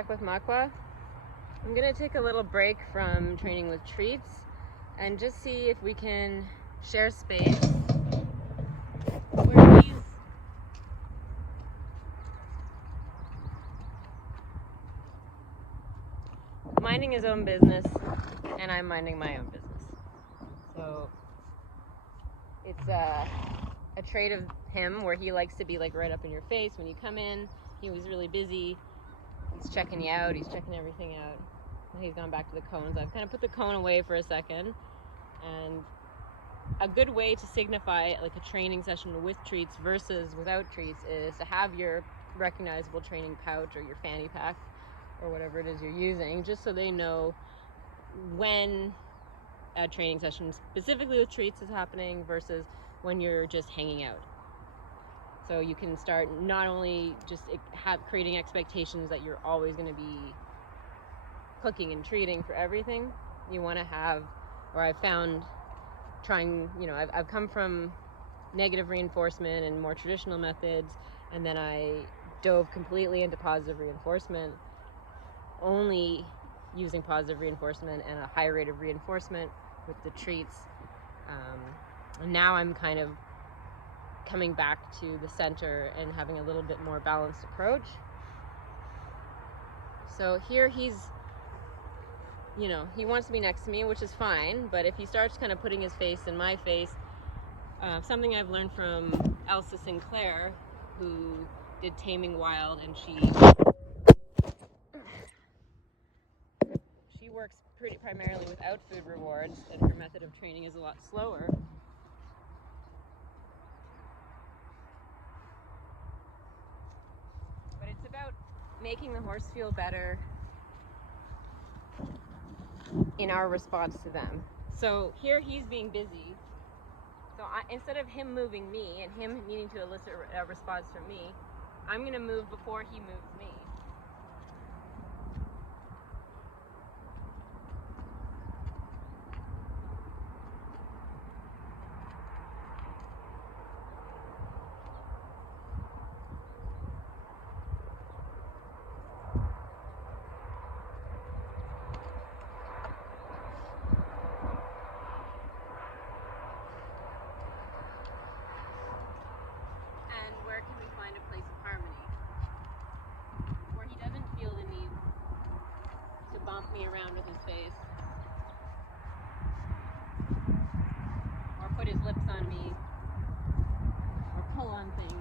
back with Makwa. I'm gonna take a little break from training with treats and just see if we can share space where he's minding his own business and I'm minding my own business. So it's a trait of him where he likes to be like right up in your face when you come in. He was really busy. He's checking you out. He's checking everything out. He's gone back to the cones. I've kind of put the cone away for a second. And a good way to signify like a training session with treats versus without treats is to have your recognizable training pouch or your fanny pack or whatever it is you're using, just so they know when a training session specifically with treats is happening versus when you're just hanging out. So you can start not only just creating expectations that you're always going to be cooking and treating for everything. You want to have, or I've found trying, I've come from negative reinforcement and more traditional methods, and then I dove completely into positive reinforcement, only using positive reinforcement and a high rate of reinforcement with the treats. And now I'm kind of coming back to the center and having a little bit more balanced approach. So here he wants to be next to me, which is fine, but if he starts kind of putting his face in my face, something I've learned from Elsa Sinclair, who did Taming Wild, and she works pretty primarily without food rewards, and her method of training is a lot slower. But it's about making the horse feel better in our response to them. So here he's being busy. So instead of him moving me and him needing to elicit a response from me, I'm going to move before he moves me. Me around with his face or put his lips on me or pull on things,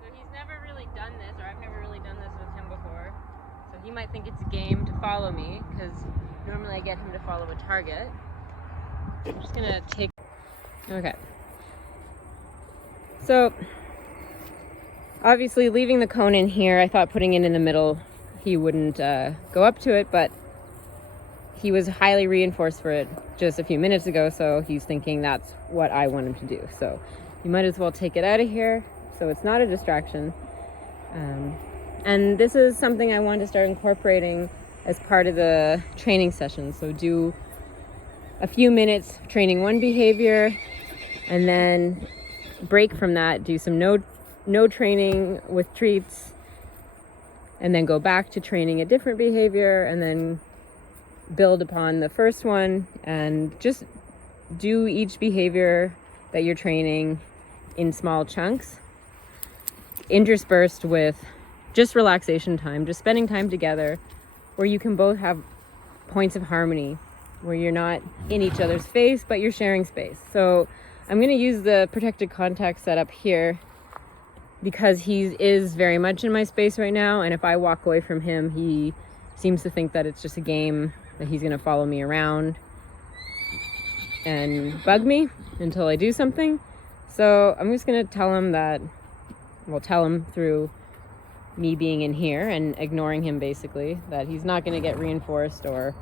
So he's never really done this, or I've never really done this with him before. So he might think it's a game to follow me, because normally I get him to follow a target. I'm just gonna take... Okay. So, obviously leaving the cone in here, I thought putting it in the middle, he wouldn't go up to it, but he was highly reinforced for it just a few minutes ago, so he's thinking that's what I want him to do. So you might as well take it out of here, so it's not a distraction. And this is something I want to start incorporating as part of the training session. So do a few minutes training one behavior, and then break from that, do some no training with treats, and then go back to training a different behavior, and then build upon the first one, and just do each behavior that you're training in small chunks, interspersed with just relaxation time, just spending time together where you can both have points of harmony, where you're not in each other's face, but you're sharing space. So I'm going to use the protected contact setup here because he is very much in my space right now, and if I walk away from him, he seems to think that it's just a game, that he's going to follow me around and bug me until I do something. So I'm just going to tell him through me being in here and ignoring him, basically, that he's not going to get reinforced or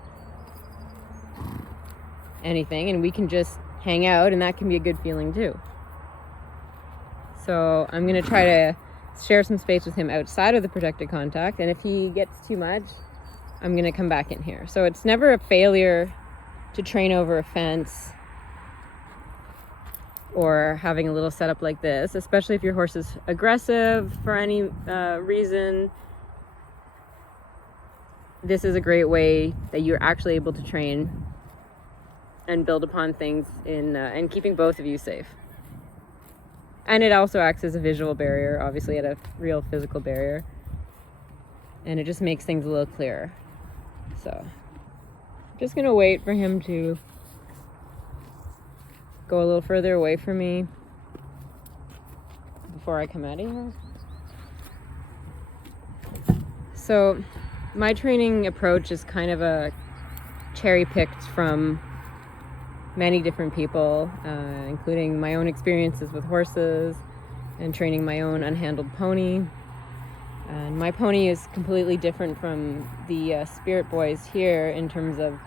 anything, and we can just hang out, and that can be a good feeling too. So I'm going to try to share some space with him outside of the protected contact. And if he gets too much, I'm going to come back in here. So it's never a failure to train over a fence or having a little setup like this, especially if your horse is aggressive for any reason. This is a great way that you're actually able to train and build upon things in keeping both of you safe. And it also acts as a visual barrier, obviously at a real physical barrier. And it just makes things a little clearer. So, I'm just gonna wait for him to go a little further away from me before I come out of here. So, my training approach is kind of a cherry-picked from many different people, including my own experiences with horses and training my own unhandled pony. And my pony is completely different from the Spirit Boys here in terms of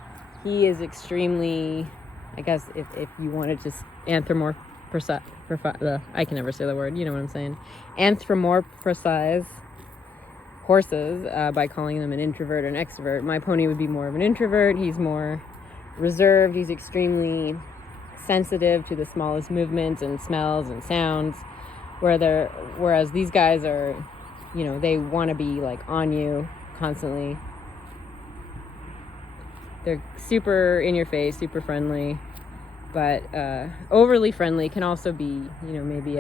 he is extremely, I guess if you wanted to I can never say the word, you know what I'm saying, anthropomorphize horses by calling them an introvert or an extrovert. My pony would be more of an introvert. He's more reserved. He's extremely sensitive to the smallest movements and smells and sounds, whereas these guys are, you know, they want to be like on you constantly. They're super in your face, super friendly, but overly friendly can also be, you know, maybe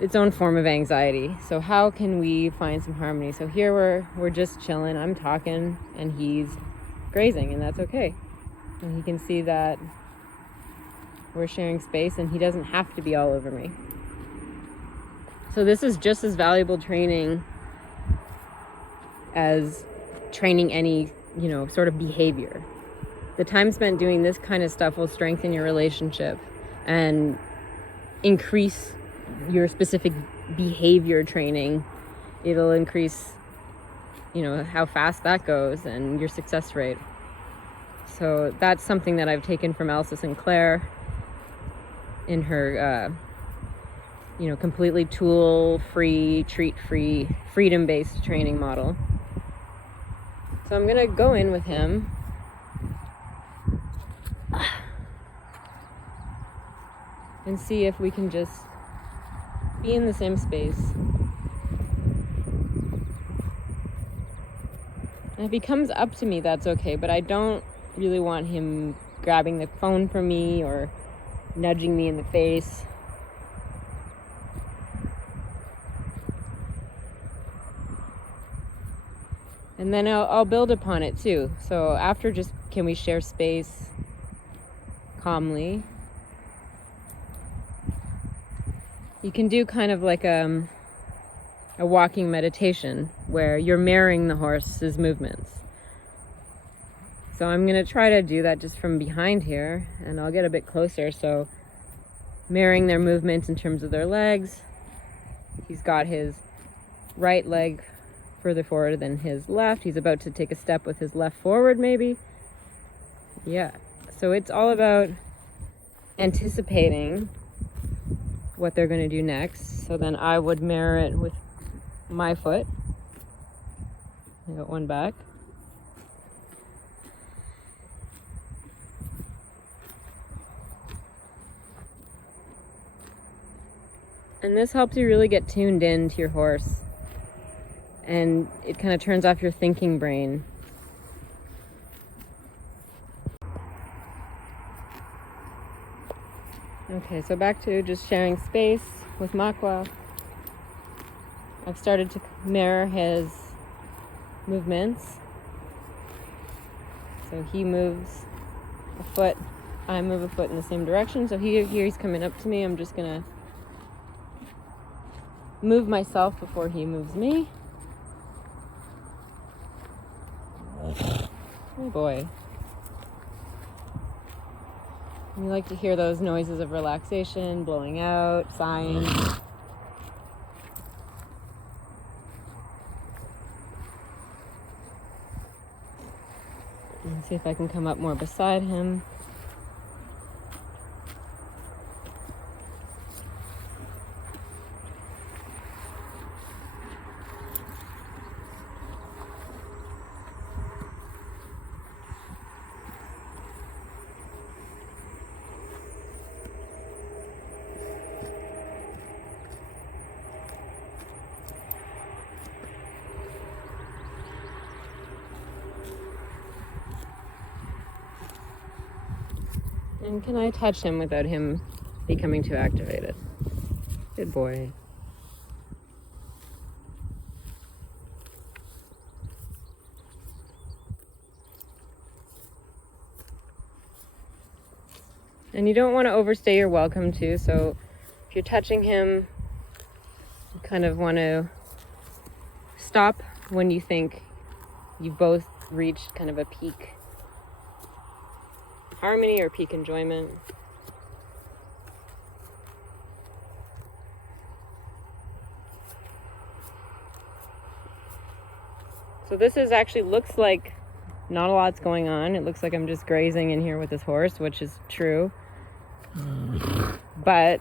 its own form of anxiety. So how can we find some harmony? So here we're just chilling. I'm talking and he's grazing, and that's okay. And he can see that we're sharing space and he doesn't have to be all over me. So this is just as valuable training as training any, you know, sort of behavior. The time spent doing this kind of stuff will strengthen your relationship and increase your specific behavior training. It'll increase, you know, how fast that goes and your success rate. So that's something that I've taken from Elsa Sinclair in her, you know, completely tool-free, treat-free, freedom-based training model. So I'm gonna go in with him. And see if we can just be in the same space. And if he comes up to me, that's okay, but I don't really want him grabbing the phone from me or nudging me in the face. And then I'll build upon it too. So after, just can we share space calmly? You can do kind of like a walking meditation where you're mirroring the horse's movements. So I'm going to try to do that just from behind here, and I'll get a bit closer. So mirroring their movements in terms of their legs. He's got his right leg further forward than his left. He's about to take a step with his left forward, maybe. Yeah. So it's all about anticipating what they're going to do next. So then I would mirror it with my foot. I got one back. And this helps you really get tuned in to your horse. And it kind of turns off your thinking brain. Okay, so back to just sharing space with Makwa. I've started to mirror his movements. So he moves a foot, I move a foot in the same direction. So here he's coming up to me. I'm just gonna move myself before he moves me. Oh boy. You like to hear those noises of relaxation, blowing out, sighing. And see if I can come up more beside him. And can I touch him without him becoming too activated? Good boy. And you don't want to overstay your welcome too, so if you're touching him, you kind of want to stop when you think you've both reached kind of a peak harmony or peak enjoyment. So this is actually looks like not a lot's going on. It looks like I'm just grazing in here with this horse, which is true. But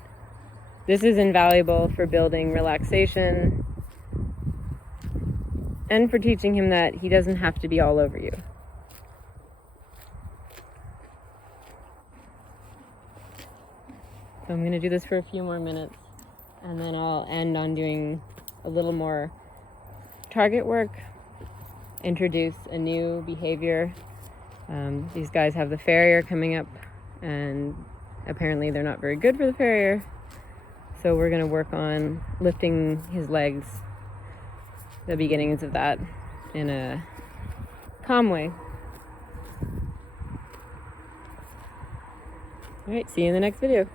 this is invaluable for building relaxation and for teaching him that he doesn't have to be all over you. So I'm going to do this for a few more minutes, and then I'll end on doing a little more target work, introduce a new behavior. These guys have the farrier coming up, and apparently they're not very good for the farrier. So we're going to work on lifting his legs, the beginnings of that, in a calm way. All right, see you in the next video.